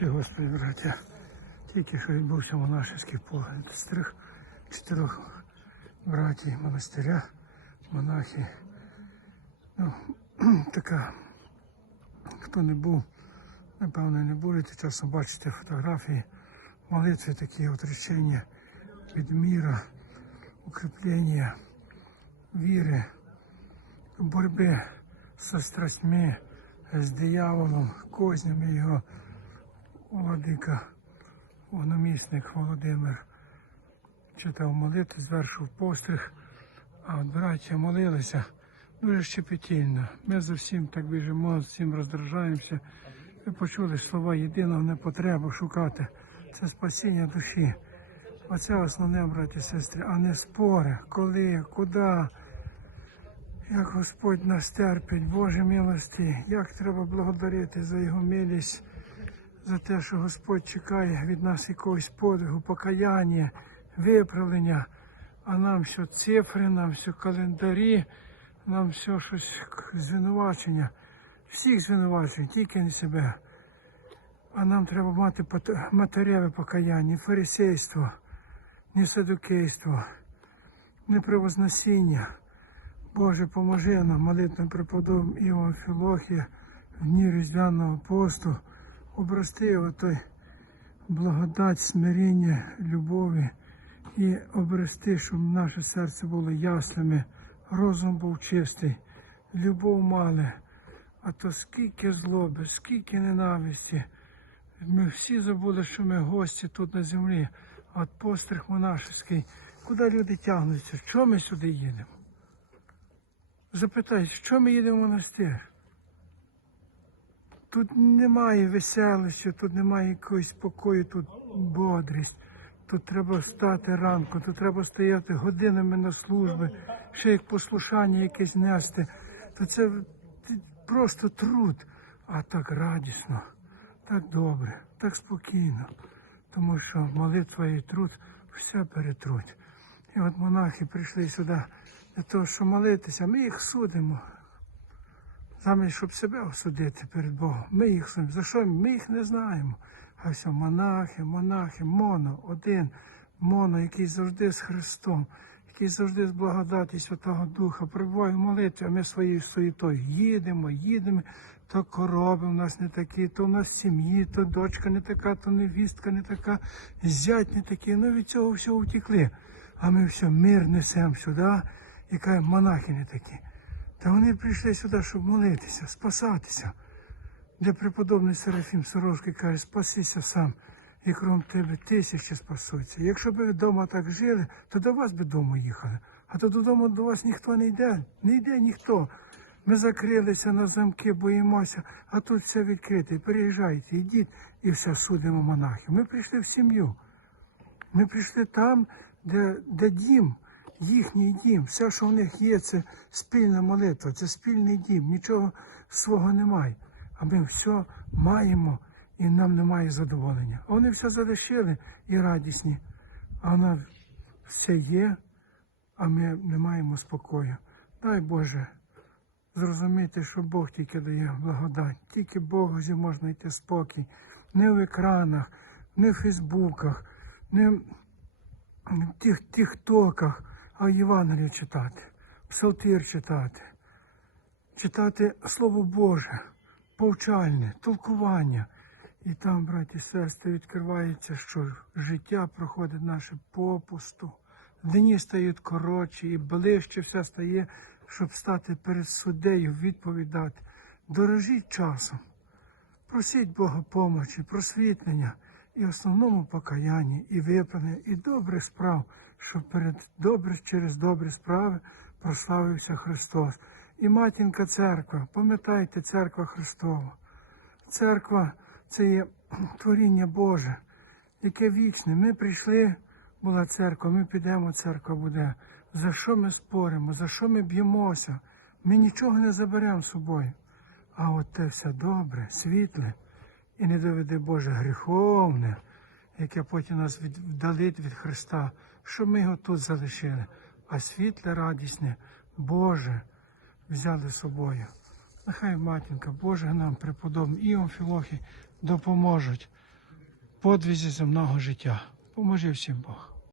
Чи Господи, браття, тільки що відбувся монашеський погляд. З трьох чотирьох братів монастиря, монахи. Ну, така, хто не був, напевно, не будете часом бачити фотографії, молитви такі, отречення від міра, укріплення віри, боротьби со страстьми, з дияволом, кознями його владика, намісник Володимир читав молитви, звершив постриг, а от браття молилися дуже щепетільно. Ми зовсім так біжимо, всім роздражаємося. Ви почули слова єдиного не потребу шукати. Це спасіння душі. Оце основне, браті і сестри, а не спори, коли, куди. Як Господь нас терпить, Боже милості, як треба благодарити за Його милість, за те, що Господь чекає від нас якогось подвигу, покаяння, виправлення, а нам що цифри, нам що календарі, нам все щось звинувачення, всіх звинувачень, тільки не себе. А нам треба мати матереве покаяння, фарисейство, не садукейство, не превозносіння. Боже, поможи нам, молитвам преподобним Іоанн Філохія, в дні Різдвяного посту, обрости отой благодать, смиріння, любові і обрести, щоб наше серце було ясними, розум був чистий, любов мали, а то скільки злоби, скільки ненависті. Ми всі забули, що ми гості тут на землі, а постриг монашеський, куди люди тягнуться, чого ми сюди їдемо? Запитай, що ми їдемо в монастир? Тут немає веселощі, тут немає якогось спокою, тут бодрість. Тут треба встати ранку, тут треба стояти годинами на служби, ще як послушання якесь нести. То це просто труд, а так радісно, так добре, так спокійно. Тому що молитва і труд все перетруть. І от монахи прийшли сюди для того, щоб молитися, ми їх судимо. Замість, щоб себе осудити перед Богом. Ми їх судимо. За що? Ми їх не знаємо. А все, монахи, монахи, моно, один, моно, який завжди з Христом, який завжди з благодаті Святого Духа, перебуває в молитві, а ми своєю суєтою їдемо, їдемо, то корови у нас не такі, то у нас сім'ї, то дочка не така, то невістка не така, зять не такий. Ну від цього всього втекли. А ми все, мир несемо сюди, кажемо, монахи не такі. Та вони прийшли сюди, щоб молитися, спасатися. Де преподобний Серафім Сорожки каже, спасися сам, і крім тебе тисячі спасуться. Якщо б ви вдома так жили, то до вас би дому їхали. А то додому до вас ніхто не йде, не йде ніхто. Ми закрилися на замки, боїмося, а тут все відкрите. Переїжджайте, йдіть і все судимо монахів. Ми прийшли в сім'ю. Ми прийшли там, де, де дім, їхній дім. Все, що в них є, це спільна молитва, це спільний дім, нічого свого немає. А ми все маємо і нам немає задоволення. А вони все залишили і радісні. А вона все є, а ми не маємо спокою. Дай Боже зрозуміти, що Бог тільки дає благодать. Тільки Богу можна йти спокій. Не в екранах, не в Фейсбуках, не в тих тіктоках, а в Євангелії читати, псалтир читати, читати Слово Боже, повчальне, толкування. І там, браті і сестри, відкривається, що життя проходить наше попусту. Дні стають коротші і ближче все стає, щоб стати перед суддею, відповідати. Дорожіть часом. Просіть Бога помочі, просвітлення і основному покаянні, і виправлення, і добрих справ, щоб перед добре, через добрі справи прославився Христос. І матінка церква, пам'ятайте, церква Христова. Церква це є творіння Боже, яке вічне. Ми прийшли, була церква, ми підемо, церква буде. За що ми споримо, за що ми б'ємося? Ми нічого не заберемо з собою. А от те все добре, світле, і не доведе Боже гріховне, яке потім нас віддалить від Христа, що ми його тут залишили, а світле, радісне, Боже, взяли з собою. Нехай матінка Божа нам, преподобний і Філохі, допоможуть подвізі земного життя. Поможи всім Бог.